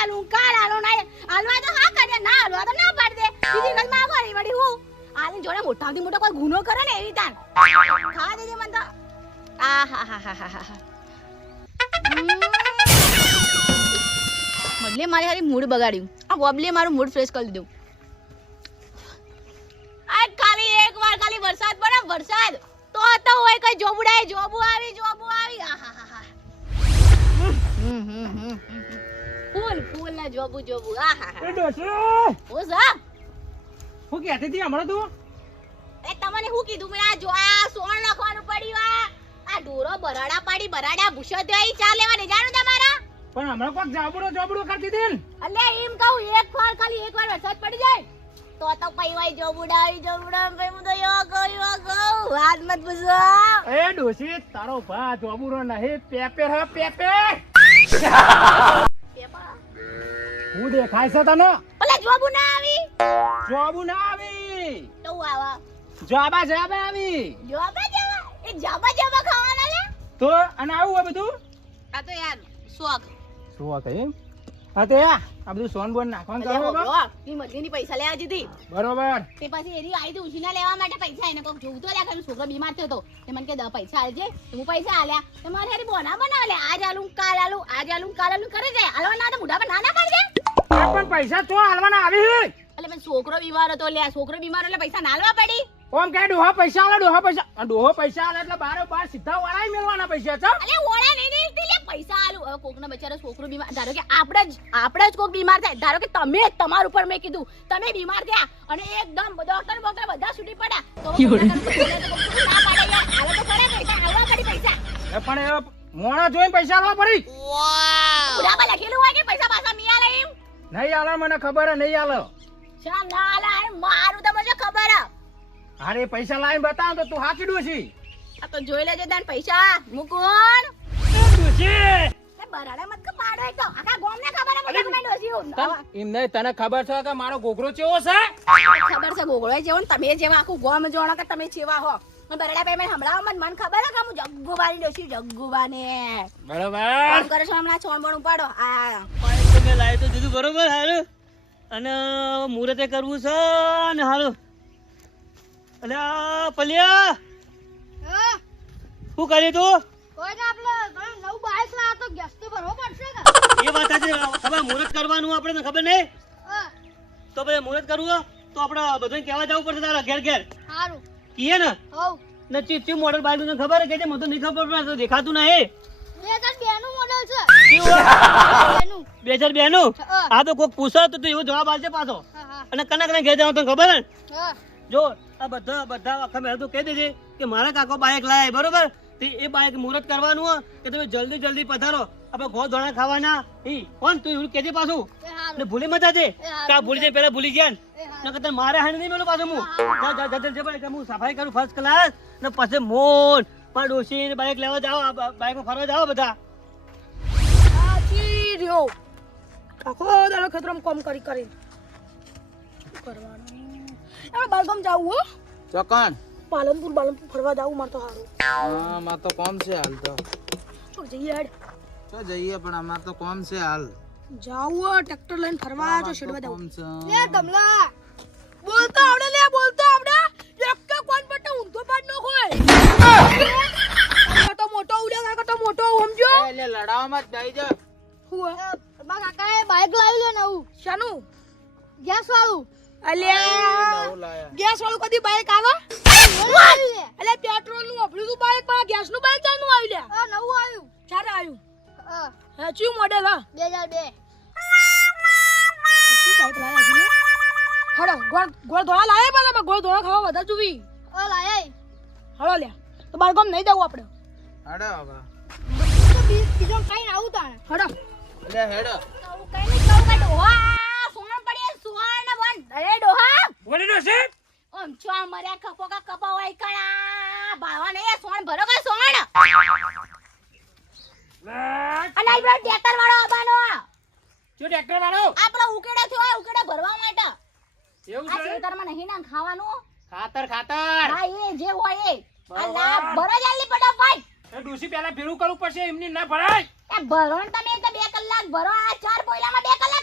આલું કાલ આલું ના આલવા તો હા કરે ના આલવા તો ના પાડ દે બીજી ગલ માં કરી વળી હું આની જોડે મોટાથી મોટો કોઈ ગુનો કરે ને એવી તાન ખા દેજે મન તો આ હા બદલે મારે હારી મૂડ બગાડ્યું આ બબલે મારું મૂડ ફ્રેશ કરી દીધું આ ખાલી એકવાર ખાલી વરસાદ પડે વરસાદ તો હોય કઈ જોબુડાય જોબુ આવી આહાહા ફૂલ ના જોબુ આહાહા એ ડોશી ઓ સા હું કહેતી હતી હમણાં તું એ તમને હું કીધું મે આ જો આ સોણ નાખવાનું પડ્યું આ ડોરો બરાડા ભૂસો દેઈ ચા લેવા ને જાણું તમારા પણ હમણાં કોક જાબડો કરતી હતી ને અલે એમ કહું એકવાર વરસાદ પડી જાય તો પઈ વાય જોબુડા પઈ હું તો યો ગયો વાત મત પૂછો એ ડોશી તારો ભા જાબડો નહીં પેપેર હ પેપે હું દેખાય છે તને ઓલા જોબુ ના આવી જાબુ ના આવી તો આવા જાબા આવી જાબા ખાવાના લે તો અને આવું હોય બધું આ તો યાર શોખ શું કહે હા તે આ બધું સોન બોન નાખવાનું કરો બરોબર ની મજની પૈસા લેવા જીધી બરોબર તે પછી એરી આવી હતી ઉછીના લેવા માટે પૈસા એને કોક જોવું તો લ્યા કે છોકરો બીમાર થયો તો તે મને કે દ પૈસા આલજે હું પૈસા આલ્યા તે મારે હારી બોના બનાવ લે આજ આલું કાલ આલું કરે જાય આલવા ના તો મુઢા પર ના પાડજે પણ પૈસા તો હાલવાના આવી એટલે પણ છોકરો બીમાર હતો લ્યા છોકરો બીમાર એટલે પૈસા નાલવા પડી ઓમ કે ડોહા પૈસા આલે એટલે બાર સીધા વાળાય મેળવાના પૈસા છે અલે ઓળા નહીં તે લે પૈસા આલુ હવે કોકનો બચારો છોકરો બીમાર ધારો કે આપણે જ કોક બીમાર થાય ધારો કે તમે તમાર ઉપર મેં કીધું તમે બીમાર થયા અને એકદમ ડોક્ટર બધા છૂટી પડ્યા તો ના પાડે યાર હાલો તો કરે પૈસા આલવા પડી પૈસા પણ એ મોણા જોઈને પૈસા આલવા પડી વાવ ઉડાબા લખેલું હોય કે પૈસા પાછા મી આલે એમ નહીં આલે મને ખબર નહીં આલે શા ના આલે મારું તો મને ખબર અરે પૈસા લાઈન બતાવ તો તું હાચી ડોશી આ તો જોઈ લેજે દાન પૈસા મુકોન ડોશી બરાડા મત કે પાડો એક તો આખા ગોમને ખબર મને કે મેં ડોસી હું એમ નહીં તને ખબર છે કે મારો ગોગરો ચેવો છે ખબર છે ગોગળો જેવો ને તમે જેવા આખું ગોમ જોણો કે તમે ચેવા હો બરાડા પેમેન્ટ હમણાં મને ખબર છે કે હું જગ્ગુબાની ડોસી જગ્ગુબાને બરોબર કામ કરે છે હમણાં છોણ બણ ઉપાડો આ તમે લાવી તો દીધું બરોબર હારું અને મુહૂર્તે કરવું છે ને હારું અલ્યા પલિયા શું કર્યું તું કોઈ ને આપણે નવું બાઈક લાવ તો ગેસ તો ભરવો પડશે કે એ વાત છે ખબર મુહૂર્ત કરવાનું આપણે ખબર નહીં તો પછી મુહૂર્ત કરવું તો આપણે બધાને કહેવા જવું પડશે તારા ઘેર સારું કીએ ને હોવ ને ચી મોડલ બાઈક તને ખબર કે મને તો નહીં ખબર પડે દેખાતું નહીં 2002 નું મોડેલ છે કેવું 2002 નું હા. આ તો કોક પૂછો તો તું એવો જવાબ આપજે પાછો અને કનકને ઘેર જવાનું તને ખબર ને જો આ બધા આખા મેં તો કહી દેજે કે મારા કાકો બાઈક લાય બરોબર તે એ બાઈક મુહૂર્ત કરવાનું હોય કે તમે જલ્દી પધારો આપણે ગોળ ધોણા ખાવાના ઈ કોણ તું એવું કહેજે પાછું ને ભૂલી મત જાજે કા ભૂલી જાય પેલા ભૂલી ગયા ને કે તને મારે હાને નહીં મેલું પાછું હું જા હું સફાઈ કરું ફર્સ્ટ ક્લાસ ને પછી મોન પણ ડોશી ને બાઈક લેવા જાઓ બાઈકમાં ફરવા જાઓ બધા સાચી રહ્યો કાકો દાડો ખેતરમાં કામ કરી કરવાનું આપણે બાલગામ જાવું હો ચોકન પાલનપુર ફરવા જાવું માર તો હારું હા માર તો કોમ છે હાલ તો તો જઈએ હેડ તો જઈએ પણ અમાર તો કોમ છે હાલ જાવું ટ્રેક્ટર લઈને ફરવા તો છેડવા કોમ જાવું છે લે કમલા બોલતો આવડે એક કે કોણ બટો ઊંધો પાડ નો હોય તો મોટો ઉડે કાકા તો મોટો સમજો એટલે લડાવામાં જ દઈ જ હું મા કાકાએ બાઈક લાવી લે નવું શાનું ગેસ વાળું અલ્યા નવું લાયા ગેસ વાળું કદી બાઈક આવે અલે પેટ્રોલ નું વાપર્યું તું બાઈક પણ ગેસ નું બાઈક ચાલનું આવી લે નવું આવ્યું ક્યારે આવ્યું હા કયું મોડેલ હા 2002 શું બાઈક લાયા છે હડો ગોળ ધોળા લાયા પણ ગોળ ધોળા ખાવા વધારે જોવી લાયા હડો લે તો બાઈક નહીં જવું આપણે હેડો હવે તો બીજો કઈ આવું તાણે હડો એટલે હેડો કઈ નહીં કહું કે ડોહા સોણ પડીએ સોણ બંધ અરે ડોહા બોલી ડોશી ઓમ છો મર્યા કપા હોય કણા ભાવા ને સોણ ભરો કે સોણ અને આ ટ્રેક્ટર વાળો આબાનો જો ટ્રેક્ટર વાળો આપણો ઉકેડો થયો ઉકેડો ભરવા માટે એવું આ છે ખેતરમાં નહીં ના ખાવાનું ખાતર હા એ જે હોય એ અલ્લા ભરો જલ્દી ફટાફટ એ ડોશી પહેલા ભેરું કરવું પડશે એમની ના ભરાય એ ભરો ને તમે તો 2 કલાક ભરો આ 4 પોઈલામાં 2 કલાક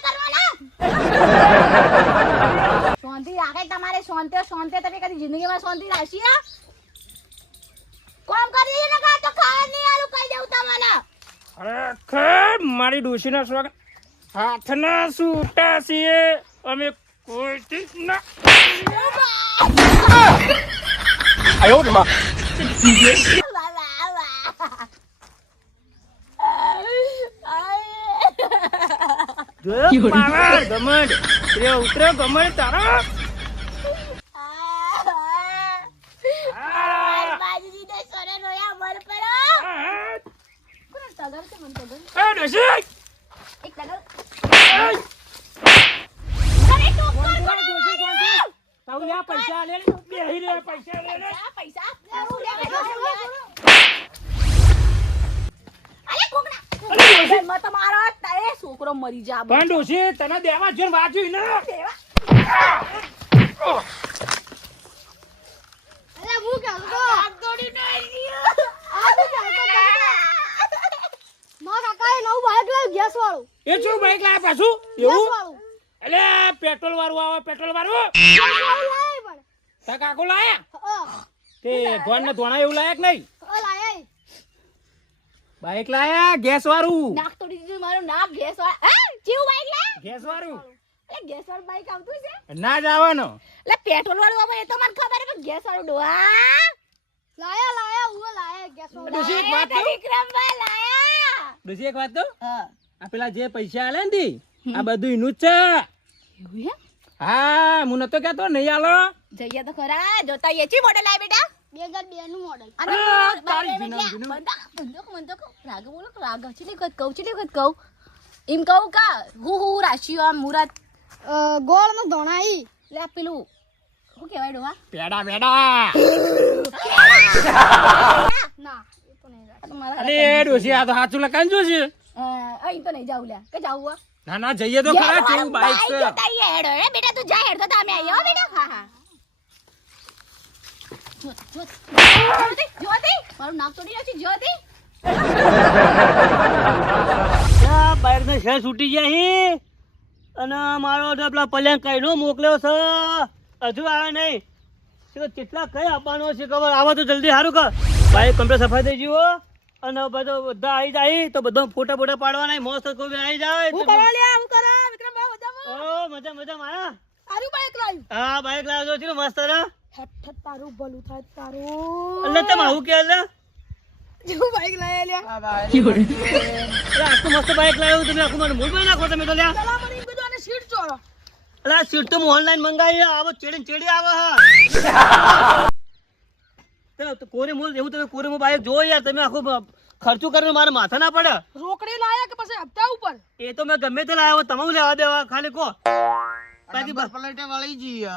શાંતિ રાખે તમારે શાંતિ તમે કદી જિંદગીમાં શાંતિ રાખી આ કોમ કરી ને કા તો ખાવા નહીં આલું કહી દઉં તમને ખરેખર મારી ડોશીના સ્વાગત હાથના સૂટા છીએ અમે કોઈથી ના આયો રે માં જોયો પાવર ગમડ રે ઉતરે ગમડ તારા બાજુજી દે સોરે રોયા મર પર કોણ તગર છે મન તગર એ ડોશી એક તગર એ અરે ટોકર તાઉલિયા પૈસા લે બેહી રે પૈસા લે પૈસા અરે કોકના મત મારો તે છોકરો મરી જા પણ ડોશી તને દેવા જોન વાજ્યું ને દેવા અરે હું કહું તો હાથ દોડીને આવી આ તો મા કાકાએ નવું બાઈક લાવ્યું ગેસ વાળું એ શું બાઈક લાયા પાછું ગેસ એવું વાળું અલે પેટ્રોલ વાળું આવે પેટ્રોલ વાળું ગેસ વાળું લાવ્યા પણ તા કાકો લાયા હા તે ધોણ ને ધોણા એવું લાયા કે નહીં લાયા બાઈક લાયા ગેસ વાળું નાક તોડી દીધું મારું નાક ગેસ વાળા હે કેવું બાઈક લે ગેસ વાળું એ ગેસ વાળું બાઈક આવતું છે ના જ આવવાનો એટલે પેટ્રોલ વાળું આવે એ તો મને ખબર છે પણ ગેસ વાળું ડોહા લાયા હું લાયા ગેસ વાળું ડોશી એક વાત કહું વિક્રમભાઈ લાયા ડોશી એક વાત કહું હા આ પેલા જે પૈસા આલે ને તી, આ બધું એનું જ છે એવું હે હા હું નતો કહેતો નહીં આલો જઈએ તો ખરા જોતા એ ચી મોડેલ આવે બેટા 2002 નું મોડલ અને તારી જીનું જીનું. બંદક રાગ બોલો રાગ ચલી વખત કહું એમ કહું કા હું રાશિઓ આમ મુરત ગોળ માં ધોણાઈ લે પેલું શું કહેવાય ડોહા પેડા પેડા ના એ તો નહીં આ તો મારા અરે ડોશી આ તો સાચું લખાણ જોશે અહીં તો નહીં જાવું લે કે જાવું હો? ના ના જઈએ તો ખરા કેવું બાઈક છે જતા આઈએ હેડો હે બેટા તું જા હેડ તો તમે આઈએ હો બેટા હા હા જોતી મારું નાક તોડી નાખી જોતી બાઈક ને શેર છૂટી ગયા હી અને મારો તો પેલા પલ્યાન કઈનો મોકલ્યો છે હજુ આવે નહીં તે તો કેટલા કઈ આપવાનો છે ખબર આવે તો જલ્દી સારું કર બાઈક કમ્પ્લીટ સફાઈ થઈ ગયો અને બધો બધા આવી જાય તો બધા ફોટા બોટા પાડવાના મસ્ત કોઈ બી આવી જાય તો- લ્યા હું કરા વિક્રમભાઈ મજામાં ઓ મજા મજા મારા આરું બાઈક લાવ્યું હા બાઈક લાવજો છે મસ્ત રા ઠઠ તારું ભલું થાય તારું એટલે તમે આવું કે એટલે જેવું બાઈક લાવ્યા લ્યા આ ભાઈ આખું મસ્ત બાઈક લાવ્યું તમે આખું મને મૂળ બનાવી નાખો તમે તો લ્યા પેલા મને બધું આને સીટ ચોરો અલા સીટ તો હું ઓનલાઈન મંગાવી આવો ચેડી આવે હા તો કોરે મોલ એવું તમે કોરે મોલ બાઈક જોવો યાર તમે આખું ખર્ચું કરીને મારે માથા ના પડે રોકડી લાયા કે પછી હપ્તા ઉપર એ તો મેં ગમે તે લાવ્યો તમારું લેવા દેવા ખાલી કહો બાકી નંબર પ્લેટે વળી જઈએ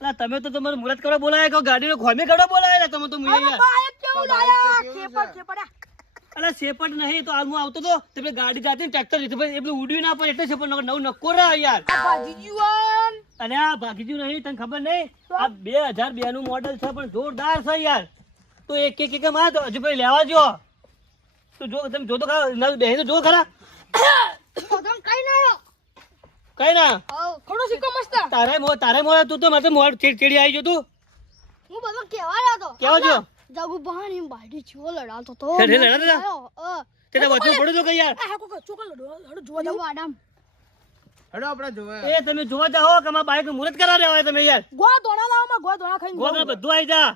અલા તમે તો તમારે મુહૂર્ત કરવા બોલાય કે ગાડીનો ખોમે કાઢવા બોલાય તમે તો મુએ યાર બાઈક કેવું લાયા ખેપડ અલા સેપટ નહીં તો હાલ હું આવતો તો તે પેલી ગાડી જાતી ને ટ્રેક્ટર એ પેલું ઉડ્યું ના પડે એટલે સેપટ નવું નક્કો રહે યાર ભાજી જીવન અને આ ભાગીજુ નહીં તને ખબર નહીં આ 2002 નું મોડેલ છે પણ જોરદાર છે યાર તો એક માં તો હજુ ભાઈ લેવા જો તો જો તમે જો તો ખરા બેહી તો જો ખરા તમે કઈ ના કઈ ના ખોડો સિક્કો મસ્ત તારે મો તું તો મારે મોડ ચીડી આવી ગયો તું હું બધો કેવા રહ્યો તો કેવો છો જગુ બહાર એમ બાડી છો લડાતો તો હેડે લડાતા હતા? તેને વચ્ચે પડ્યો તો કઈ યાર આ કોકો ચોકલ લડો જોવા જો આડામ હેડો આપણે જોવે એ તમે જોવા જાઓ કે મારા બાઈક નું મુહૂર્ત કરાવ્યા હોય તમે યાર ગો દોણા લાવમાં ગો દોણા ખાઈને ગોગા બધું આવી જા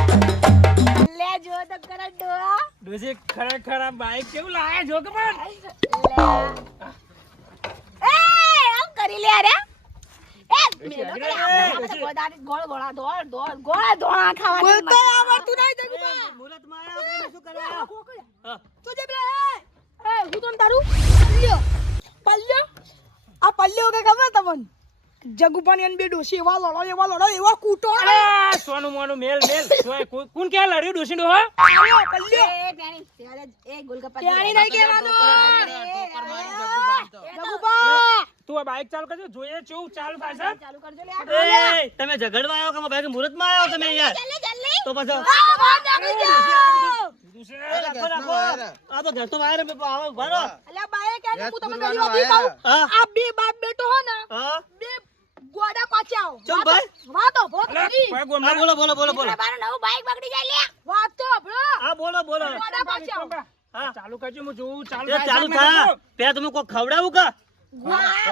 લે જો તો કરા ડોળા ડોશી ખરેખર આ બાઈક કેવું લાયા જો કે પણ એ આમ કરી લે રે એ મેલો આગળ કે રે, આપણે પછી. ગોદાની ગોળ ગોળા ગોળ દોણા ખાવાની બોલતો આવડતું નહીં જગુબા મુહૂર્ત માં આવ્યા શું કરવા હા તું જે પેલા એ હું તને તારું પલ્લ્યો આ પલ્લ્યો કે ખબર તમને જગુપાની અન બે ડોસી એવા લડો એવા કૂટો અરે મોનું મેલ જોય કોણ કે લડ્યું ડોશી ડોહો એ પ્યાણી ત્યારે એ ગોલગપ્પા પ્યાણી નહીં કહેવાનું. તું આ બાઈક ચાલુ કરજો જોઈએ કેવું ચાલુ થાય છે. ચાલુ કરજો લે એ તમે ઝઘડવા આવ્યો કે ભાઈ મુહૂર્તમાં આવ્યો તમે યાર જલ્દી તો પછી કીધું છે. રાખો રાખો આ તો ઘર તો બહાર આવો ભરો અલ્યા બાએ કે યાર, હું તમને કુદવાનો પેલી વાત કહું હા આ બે બાપ બેટો હો ને હા બે ગોડા પાછા આવો ચમ ભાઈ વાતો ભોત અલા, કરી કોઈ હા ગોમડા બોલો બોલો બોલો બોલો મારું નવું બાઈક પકડી જાય લે વાત તો આપણો હા બોલો બોલો ગોડા પાછા આવો હા ચાલુ કરજો હું જોઉં ચાલુ એ ચાલુ થા પેલા તમે કોઈ ખવડાવું કા તો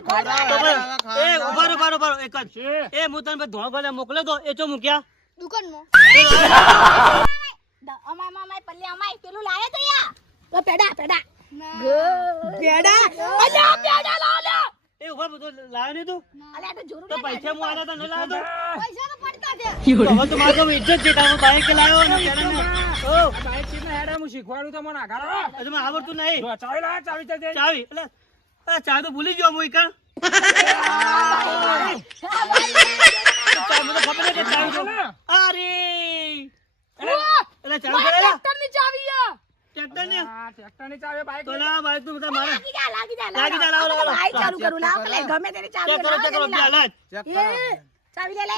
ભાઈ એ ઉભારો ઉભારો ઉભારો એક જ છે. એ હું તને ધોળ ભલે મોકલ્યો તો એ ચો મૂક્યા દુકાનમાં અમાય પલ્લે અમાય પેલું લાયો તો યા તો પેડા ના પેડા અલ્યા પેડા લાવ લે એ ઉભા બધો લાવ્યો નહીં તું અલ્યા તો જરૂર તો પૈસા હું આલ્યા તા નહીં લાવ્યો પૈસા તો પડતા છે તો હવે તો મારે તો ઇજ્જત છે તારું બાઈક કે લાવ્યો ને પેલા ને ઓ આ બાઈક ચીને હેડા હું શીખવાડું તો મને આઘાડો. હજુ મને આવડતું નહીં જો ચાવી લાવ ચાવી તો દે. ચાવી એટલે આ ચાવી તો ભૂલી ગયો હું ઈકા ચાવી મને ખબર છે કે ચાવી તો અરે એટલે ચાવી કરે ટ્રેક્ટરની ચાવી છે ટ્રેક્ટર ને આ ટ્રેક્ટરની ચાવી બાઈક તો ના બાઈક તું બધા મારે લાગી જા લાગી જા, લાવો, લાવો. બાઈક ચાલુ કરું લાવ લે ગમે તેની ચાવી ચેક કરો ચેક કરો બે હાલત ચાવી લે લે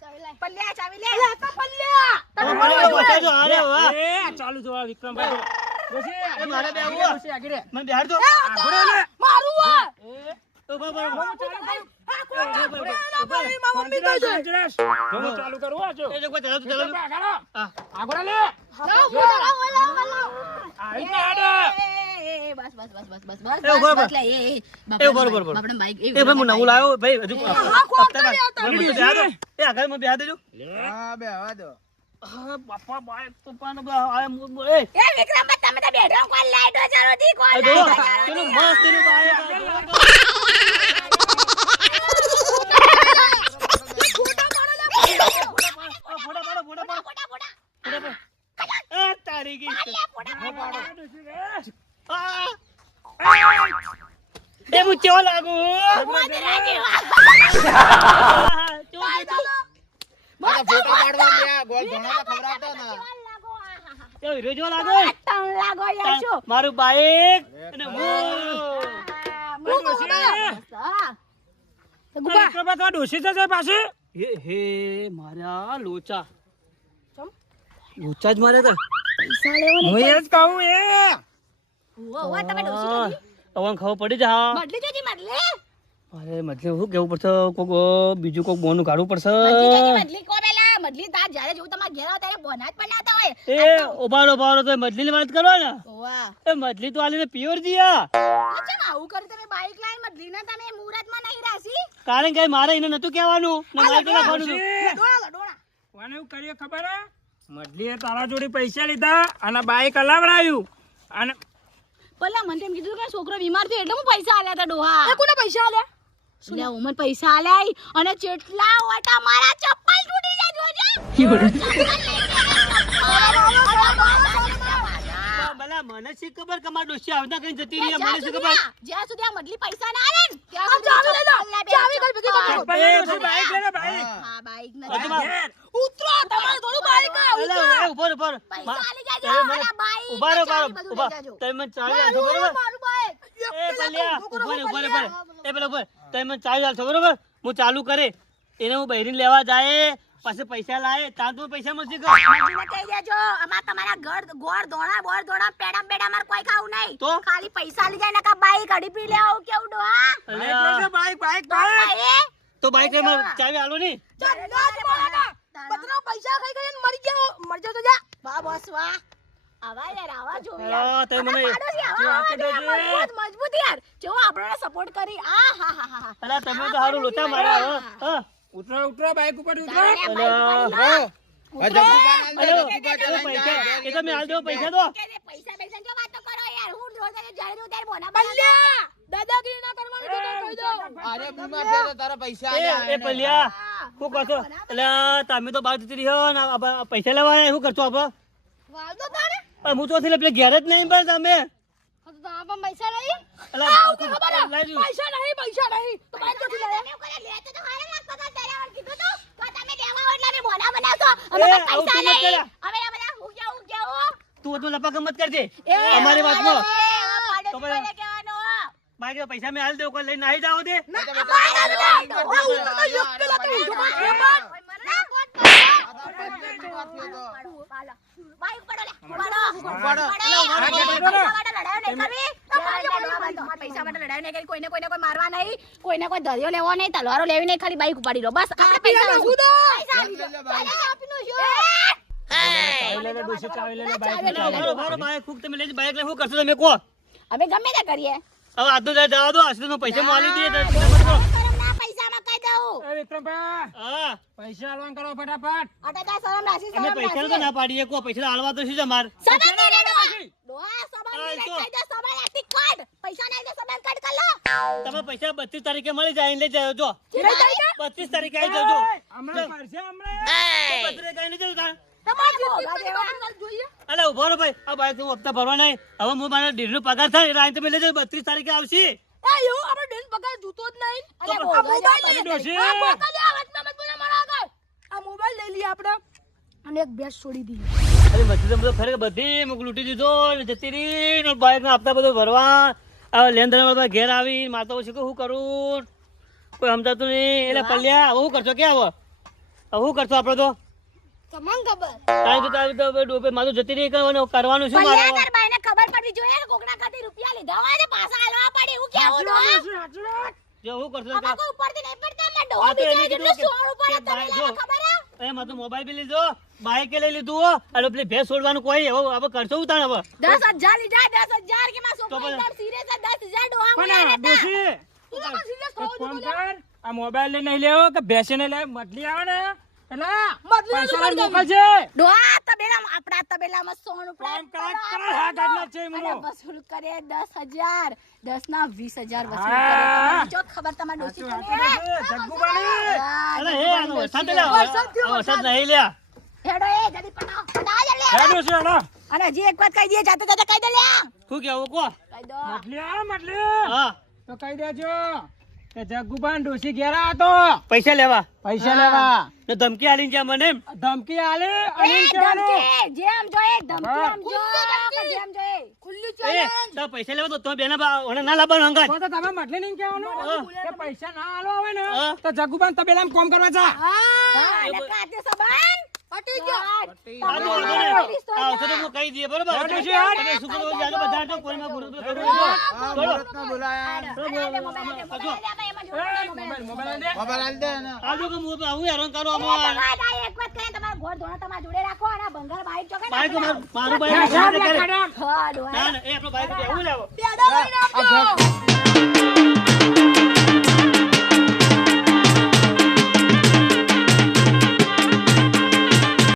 ચાવી લાય પલ્લે ચાવી લે તો પલ્લ્યા હવે મને બતાવજો અરે વાહ એ ચાલુ જો આ વિક્રમભાઈ ડોશી, એ મારે બે આગળ આવું. ડોશી, આગળ રે. મને બેહાડ દો આગળ રે. મારું હો એ તો બરાબર મમ્મી તો જોઈ. જો હું ચાલુ કરું આ જો. એ જો કોઈ ચાલો ચાલો આગળ હા આગળ લે. લાવ બોલા બોલા આ રીતે હેડે. બસ બસ બસ બસ બસ એ ઉભો, ઉભો. બસ લે એ ઉભો, ઉભો, ઉભો. આપણે બાઈક એ ભાઈ હું નવું લાવ્યો ભાઈ હજુ ખોટા મને તો બેહાડ દો. એ આગળ મને બેહાડ દેજો હા બે હવા દો હા બાપા બાઈક તો પાનો એ એ વિક્રમભાઈ તમે તો બેઠો કોણ લાઈટો ચાલો દી કોણ જો લાઈટો પેલું મસ્ત એનું બાઈક ફોટા પાડો ફોટા પાડો ફોટા ફોટા ફોટા પાડો એ તારી ગઈ ડોશી રે. એ હું કેવો લાગુ મોદરા જેવા કેવો કીધું? આ તો ફોટો પાડવા ગયા ગોળ ઘોડા ખવડાવતા ને લાગો આહા કેવો હીરો જેવો લાગે તણ લાગો યાર શું મારું બાઈક અને હું ડોશી. હા વિક્રમભાઈ તો આ ડોશી જશે પાછી. હે મારા લોચા લોચા જ મારે તો પૈસા લેવો હું એ જ કહું એ. ઓ તમે ડોસી હવે ખબર પડી જા મડલી જોજી મડલી અરે મતલબ શું કેવું પડશે કોક બીજું કોક બોનું કાઢવું પડશે મડલી કો પેલા મડલી તાર જ્યારે જેવું તમારા ઘેર આવે ત્યારે બોનાજ બનાવતા હોય એ ઉભારો ઉભારો તો મજલીની વાત કરો ને વાહ એ મજલી તો આલીને પ્યોર જીયા અચ્છા આવું કરી તમે બાઈક લાઈન મડલી ના તમે મુહૂર્તમાં નહીં રાસી કારણ કે મારે એને નતું કહેવાનું ને મારે તો લખવાનું હતું. ડોશી. ડોળા કોને એવું કર્યું ખબર હે? મડલીએ તારા જોડે પૈસા લીધા અને બાઈક હલાવડાયું અને પેલા મને એમ કીધું કે છોકરો બીમાર થયો એટલે હું પૈસા આલ્યા તા ડોહા એ કોને પૈસા આલ્યા લે ઉમર પૈસા આલ્યા અને ચેટલા ઓટા મારા ચપ્પલ તૂટી જાય જોજો ભલા મને શી ખબર કે મારા ડોશી આવતા કઈ જતી રહી મને શી ખબર જ્યાં સુધી આ મડલી પૈસા ના આલે ને ત્યાં આ ચાવી લઈ લો ચાવી કઈ ભેગી કરો ચપ્પલ લઈ લો, બાઈક લે ને બાઈક. હા બાઈક ના હજુ મારે- ઉતરો તમારે થોડું બાઈક અલા, એ ઉભો ઉભો પૈસા આલી જાજો તમે મને- અને બાઈક ઉભા રહો, ચાવી ઉભા રહો, બધું ઉભા. લઈ જાજો તમે મને ચાવી આલશો બરોબર મારું બાઈક એ પલ્યા ઉભો રે ઉભો રે ઉભો રે. એ પેલા ઉભો રે. તમે મને ચાવી આલશો બરોબર હું ચાલુ કરે એને હું બહેરીને લેવા જાય પછી પૈસા લાવે ત્યાં તો પૈસા મળશે કે મજીને કહી દેજો અમાર તમારા ઘર ગોળ ધોણા બોળ ધોણા પેડા પેડા માર કોઈ ખાવું નહીં તો? ખાલી પૈસા લઈ જાય ને કા બાઈક અડી પી લે આવું કેવું ડોહા બાઈક લેજો, બાઈક બાઈક બાઈક. તો બાઈક લઈને મારે ચાવી આલો ને બતરા પૈસા ખાઈ ગઈ ને મરી જાઓ તો જા વાહ બોસ વાહ આવા યાર આવા જોવી હા, તે મને- મજબૂત યાર જો આપણને સપોર્ટ કરી આ હા હા હા અલા તમે તો હારું લોચા મારા હા ઉતરો ઉતરો બાઈક ઉપર ઉતરો. તારે આ બાઈક પર લો. આ જગ્ગુભાઈ આલ દે, અલો, જગ્ગુભાઈ એ ચલાઈને પૈસા જા. એ તો મેં આલ દેવો પૈસા તો કે પૈસા પૈસા જો વાત તો કરો યાર હું રોજ જ્યારે જોઉં ત્યારે બોના પલ્લ્યા દાદાગીરી ના કરવાની તો કહી દો અરે બીમાર થયો તો તારા પૈસા આલ્યા એ એને. પલ્યા શું કહો છો એટલે તમે તો બહાર જતી રહ્યો ને આ પૈસા લેવા આવ્યા, શું કરશો આપણે વાલ દો તારે હું તો એટલે પેલા ઘેર જ નહીં પણ તમે તો તારા પણ પૈસા નહીં અલા, ખબર લાઈ દીધું. પૈસા નહીં તો બાઈક ક્યાંથી લાયા તમે કરે લે તો હારે લાગતો તો ત્યારે મને કીધું તો તમે લેવા હોય એટલે અમે બોના બનાવશો અમે એ, કોઈ આવું પૈસા તું મત નહીં. કરા. અમે આ બધા હું કેવું? તું તો લપા ગમત કરજે એ, અમારી વાતમાં એ, પાડોશી તો ભાઈ- કોઈને કહેવાનું? બાઈક પૈસા મેં હાલ દઉં કોઈ લઈને આવી જાવ દે બાઈક પડો લે, પડો. ઉપાડો. પૈસા માટે લડાઈ નહીં કરી, કોઈને કોઈ મારવા નહીં, કોઈને કોઈ દરિયો લેવો નહીં, તલવારો લેવી નહીં, ખાલી બાઈક ઉપાડી લો બસ. આપણે પૈસા આપી દો. ચાવી લે લે ડોશી, ચાવી લે લે, બાઈક ની ચાવી લે. મારો બાઈક ફૂક તમે લઈને બાઈક લઈને શું કરશો તમે કહો અમે ગમે તે કરીએ. હવે આજનો દાડો જવા દો આજનો પૈસા માં આલી દઈએ તો શરમ ના, પૈસામાં કહી દઉં. એ વિક્રમભાઈ, હા પૈસા આલવાન કરો ફટાફટ. અટે તાર શરમ રાખી, અમે શરમ પૈસા તો રાખી. ના પાડીએ કો પૈસા હાલવા તો શું છે માર સંબંધ નહીં લેવાનો. ડોહા, સંબંધ હા, નહીં તો. કહી દે, સંબંધ આથી કાઢ. પૈસા નહીં દે, સંબંધ કાઢ કર લો. તમે પૈસા 32 તારીખે મળી જાય લઈ જાજો જો કેટલી તારીખે? 32 તારીખે આવી જજો હમણાં પડશે, હમણાં. 32 તારીખે આવી જજો તાણ તમારે જેટલી પૈસા જોઈએ. અલે ઉભો રહો ભાઈ આ બાઈક નું હપ્તા ભરવા નહીં હવે હું મારા ડીલ પગાર થાય એટલે તમે લઈ જાજો 32 તારીખે આવશે એવું આપણે ડેન પગાર જૂતો જ નહીં. અરે આ બોલ, મોબાઈલ અરે લઈ ડોશી. આ બોકા લે, આવાજમાં મત બોલા મારા આગળ. આ મોબાઈલ લઈ લઈએ આપણે અને એક ભેંસ છોડી દઈએ. અરે મસ્જિદ બધો ખરેખર બધી મુક લૂંટી દીધો ને જતી રહી ને બાઈક ના હપ્તા બધો ભરવા હવે લેન દેન વાળા ઘેર આવી મારતો પછી શું કરું કોઈ સમજાતું નહીં એટલે પલ્યા હવે શું કરશો ક્યાં હવે શું કરશો આપડે તો તમને ખબર. તારી તો ડોબે મારું જતી રહી કરવાનું શું ભલે મારે તાર ભાઈને ખબર પડવી જોઈએ ને, કોકના ખાતે રૂપિયા લીધા હોય ને પાછા આલવા પડે, એવું કેવું ડોહા? જો શું કરશો અમાર કોઈ ઉપરથી નહીં પડતા, અમે ડોહા હા, તો એને બિચારા જેટલું કીધું કે સોનું પડે, તમે ભાઈ લાવો, જો. ખબર હે? એ મારું મોબાઈલ બી લીધો બાઈકે લઈ લીધું હો અને પેલી ભેંસ છોડવાનું કોઈ હવે કરશો ઉતાણ હવે 10,000 લીધા, 10,000 કે મારા તો છોકરો પછી. એકદમ serious છે, 10,000 ડોહા પણ મળ્યા આ નતા. ડોશી, તું તો serious એક થવો કામ જોઈએ. કર, આ મોબાઈલ લઈને નહીં લેવો કે ભેંસે નહીં લે, મટલી આવે ને એટલે મટલી પૈસા લઈને લઈને મોકલજે. ડોહા, તબેલામાં, આપણા તબેલામાં સોનું પડે, કામ કરાય, પડો, કરાય, હા, ગાડલા છે અને એમનો. વસૂલ કરે 10,000, 10 ના 20,000 વસૂલ હા. કરે. તમને જો ખબર તમારી ડોશી સાચું, કોને? સાચું, જગ્ગુબાની. અરે હે આનો વરસાદ લ્યા વરસાદ નહીં લ્યા હેડો એ, જલ્દી પટાવો, પટાવો જલ્દી, હે હેડો. ડોશી, હેલો. અને હજી એક વાત કહી દઈએ, જાતે જાતે કહી દે લ્યા. શું કેવું કો કહી દો. મટલી આવે, મટલી. હા તો કહી દેજો કે જગ્ગુબાન ડોશી ઘેર આવ્યો તો પૈસા લેવા પૈસા લેવા. ને ધમકી આલીને જ્યાં મને એમ ધમકી આલે એ અને એમ કહેવાનું, ધમકી, જેમ જોઈએ ધમકી હા. આમ જો, કે જેમ જોઈએ. ખુલ્લું એ ચેલેન્જ. તો પૈસા લેવા તો તમે બેના ઓને ના લાવવાનું અંગાત તો તમે મટલી નહીં કહેવાનું કે પૈસા ના આલો હોય ને હા. તો જગ્ગુબાન તબેલામાં કોમ કરવા જા. હા, અને કાતે સબાન. પટી ગયો. આ તો વાંધો નહીં. આ વખતે હું કહી દઈએ બરોબર હા, ડોશી, હા. તમે શું કરો જાજો બધા તો કોઈમાં ગુરુ તો કરો હા, મુહૂર્તમાં બોલાયા. અરે, અરે, મોબાઈલ આપે, મોબાઈલ આપે, એમાં જોડો, એ, મોબાઈલ. મોબાઈલ દે. મોબાઈલ આલી દે ને. આ જો કે હું આવું હેરાન કરો એ અમાર ભગવાન, આ એક વાત કહે, તમારા ઘોડ ધોળા તમારા જોડે રાખો અને આ ભંગાર બાઈક ચોકે ને બાઈક આપણે- મારું લે, બાઈક લે, લે, કરે કાઢો. હા, ડોહા. ના ના એ આપણો બાઈક એવું લેવો પેડા લઈને આ આપજો.